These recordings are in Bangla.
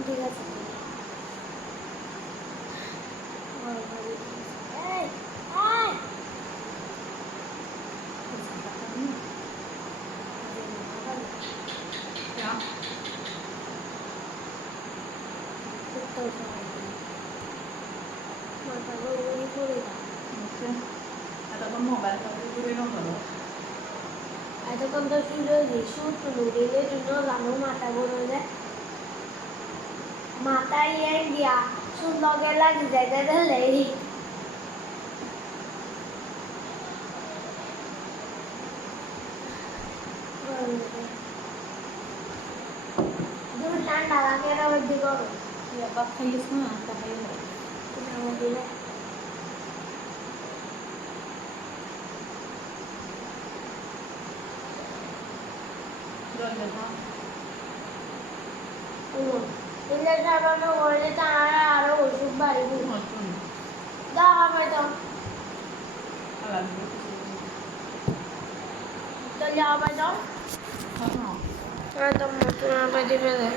ঠিক আছে এই, এই। মাথা গড়গড়ি করে দাও এতক্ষণ তো শুরু সুর তুলু দিলে তুই জানো মাথা গড়ে যায় মাথায় গিয়া সুর লগে লাগি জায়গাটা লেই দূর ঠান্ডা লাগে না ওই দিকে দিলে দিলে সাবানো করলে তারা আরো ওষুধ বাড়ি দাও হবে তো তাহলে হবে তো একদম নতুন আবার দিবে দেয়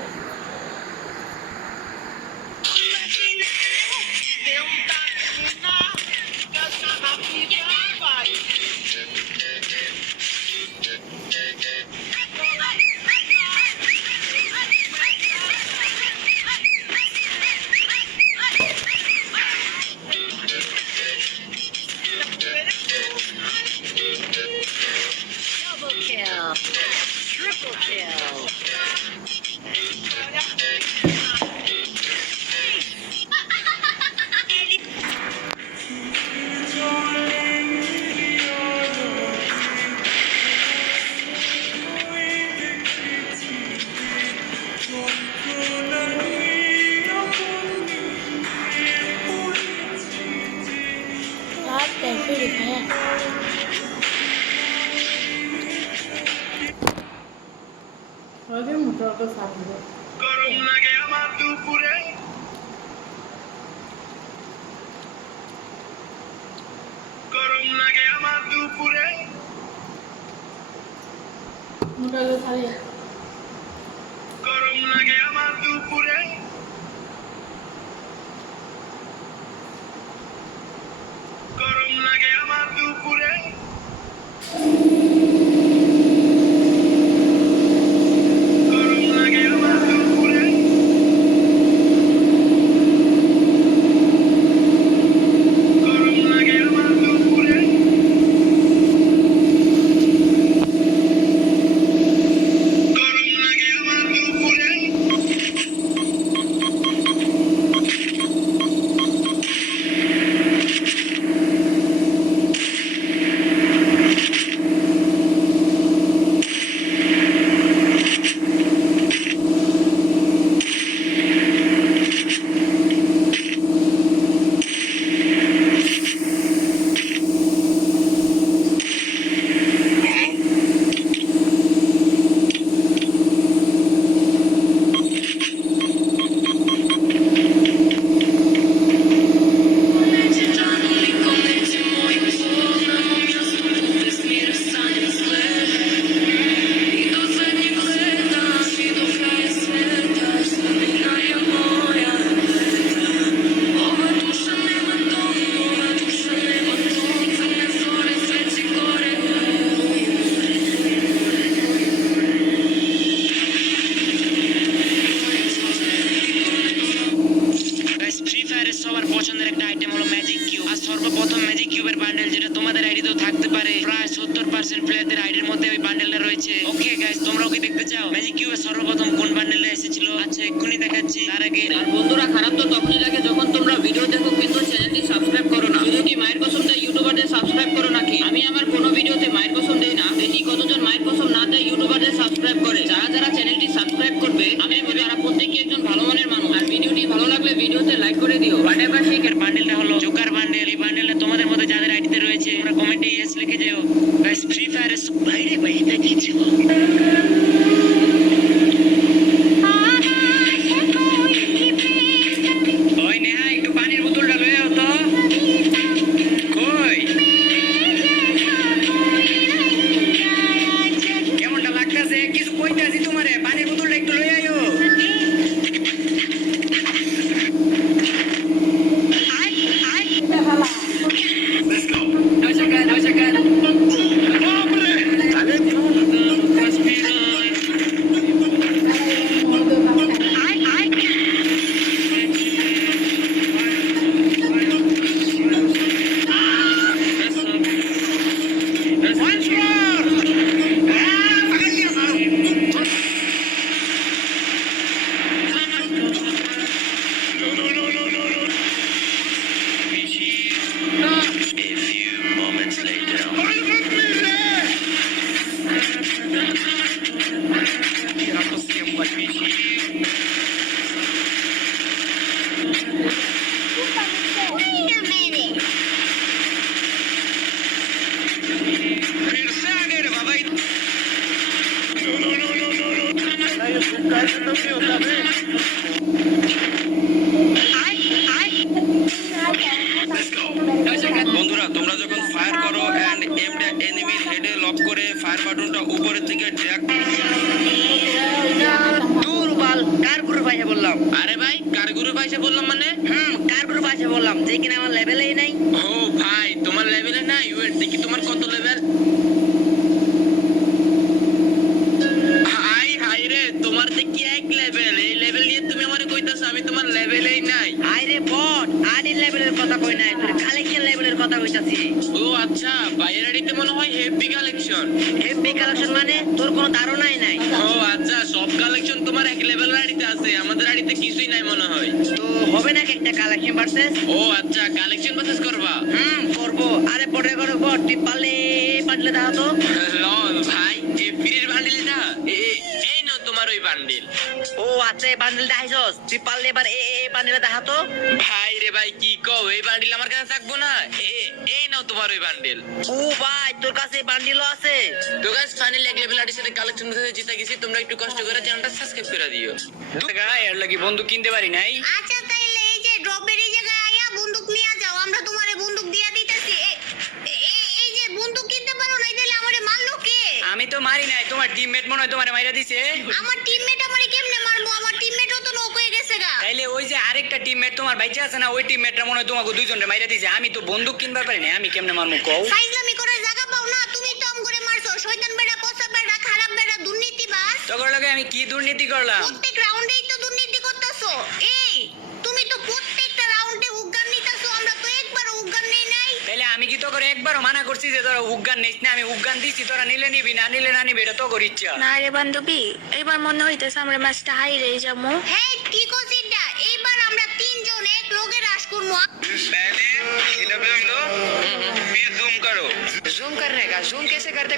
গরম লাগে আমার দুপুরে গরম লাগে আমার দুপুরে গরম লাগে আমার দুপুরে গরম লাগে আমার দুপুরে গরম লাগে আমার দুপুরে গরম লাগে আমার দুপুরে গরম লাগে আমার দুপুরে ফ্রি ফায়ারের সবার পছন্দের একটা আইটেম হলো ম্যাজিক কিউব আর সর্বপ্রথম ম্যাজিক কিউবের বান্ডেল যেটা তোমাদের আইডিতেও থাকতে পারে প্রায় 70% প্লেয়ারদের আইডির মধ্যে ওই বান্ডেলটা রয়েছে ওকে গাইস তোমরাও কি দেখতে চাও ম্যাজিক কিউবের সর্বপ্রথম কোন বান্ডেলটা এসেছিল আচ্ছা এক্ষুনি দেখাচ্ছি তার আগে আর বন্ধুরা খারাপ তো তখনই লাগে যখন তোমরা ভিডিও দেখো কিন্তু চ্যানেলটি সাবস্ক্রাইব করো না শুধু কি মায়ের কসমটা ইউটিউবারদের সাবস্ক্রাইব করো নাকি আমি আমার কোনো ভিডিওতে মায়ের কসম দেই না দেখি কতজন মায়ের কসম না দেয় ইউটিউবারদের সাবস্ক্রাইব করে যারা যারা চ্যানেলটি সাবস্ক্রাইব করবে আমি ভাবি তারা প্রত্যেকেই একজন ভালো মনের মানুষ আর ভিডিওটি ভালো লাগলে ভিডিওতে লাইক করে দিও হোয়াটএভার শেখের বান্ডেলটা হলো জোকার বান্ডেল এই বান্ডেলটা তোমাদের মধ্যে যাদের আইডিতে রয়েছে তোমরা কমেন্টে ইয়েস লিখে যেও গাইস ফ্রি ফায়ারের বাইরে ভাই এটা কি ছিল ওই নেহা একটু পানির বোতলটা লয়ে আও তো কই কার গ্রুপ আছে বললাম যে কিনা আমার লেভেলেই নাই। ও ভাই তোমার লেভেলে নাই, ওয়েট দেখি তোমার কত লেভেল। হাই হাই রে, তোমার দেখি এক লেভেল, এই লেভেল নিয়ে তুমি আমারে কইতাছো আমি তোমার লেভেলেই নাই। আরে বট, আডি লেভেলের কথা কই নাই, তোর কালেকশন লেভেলের কথা কইতাছি। ও আচ্ছা, বাইরের আইডিতে মনে হয় হেভি কালেকশন। এফবি কালেকশন মানে তোর কোনো ধারণাই নাই। ও আচ্ছা, সব কালেকশন তোমার এক লেভেলের আইডিতে আছে, আমাদের আইডিতে কিছুই নাই মনে হয়। তো হবে নাকি একটা কালেকশন ভার্সেস? ও আচ্ছা, কালেকশন ভার্সেস করবা? করবো। আরে পরে করো বট, তুই পারলে পারলে দাও তো। লল ভাই, এই ফ্রির বান্ডিলটা এই নাও তোমার ওই বান্ডিল। ও আচ্ছা, এই বান্ডেলটা আইছস, তুই পারলে এবার এই বান্ডেলটা দেখা তো। ভাই রে ভাই, কি কও, এই বান্ডিল আমার কাছে থাকবো না? এই নাও তোমার ওই বান্ডিল। ও ভাই, তোর কাছে এই বান্ডিলও আছে? তো গাইস, ফাইনালি এক লেভেল আইডির সাথে কালেকশন থেকে জিতে গেছি। তোমরা একটু কষ্ট করে চ্যানেলটা সাবস্ক্রাইব করে দিও। এর লাগি বন্ধু কিনতে পারি নাই। আচ্ছা তাইলে এই যে ড্রপের এই জায়গায় আয়া বন্দুক নিয়ে যাও, আমরা তোমারে বন্দুক দিয়া দিতেছি। এই যে বন্দুক কিনতে পারো না, তাইলে আমারে মারলো কে? আমি তো মারি নাই, তোমার টিমমেট মনে হয় তোমারে মাইরা দিছে। আমার টিমমেট আমারে কেমনে মারবো? আমার টিমমেটও তো নক হয়ে গেছে গা। তাইলে ওই যে আরেকটা টিমমেট তোমার বাইচে আছে না, ওই টিমমেটটা মনে হয় তোমাকে দুইজনের মাইরা দিছে। আমি তো বন্দুক কিনবার পারি নাই, আমি কেমনে মারমু কও? ফাইজলামি করে জায়গা পাও না, তুমি তো আম করে মারছো। শয়তান বেড়া, পচা বেড়া, খারাপ বেড়া, দুর্নীতিবাজ। তখন লাগে আমি কি দুর্নীতি করলাম? প্রত্যেক রাউন্ডেই তো দুর্নীতি করতেছো। এই তুমি তো প্রত্যেকটা রাউন্ডে উগান নিতেছো, আমরা তো একবারও উগান নেই নাই। তাইলে আমি কি তো করে একবারও মানা করছি যে তোরা উগান নিস না? আমি উগান দিছি, তোরা নিলে নিবি, না নিলে না নিবি, এটা তো কর ইচ্ছা। না রে বান্ধবী, এবার মনে হইতেছে আমরা ম্যাচটা হাইরে যাবো। হ্যাঁ কি করছিস না? এইবার আমরা তিনজন এক লোকে রাশ করবো। पहले इधर पे हम लोग फिर जूम करो। जूम करने का जूम कैसे करते?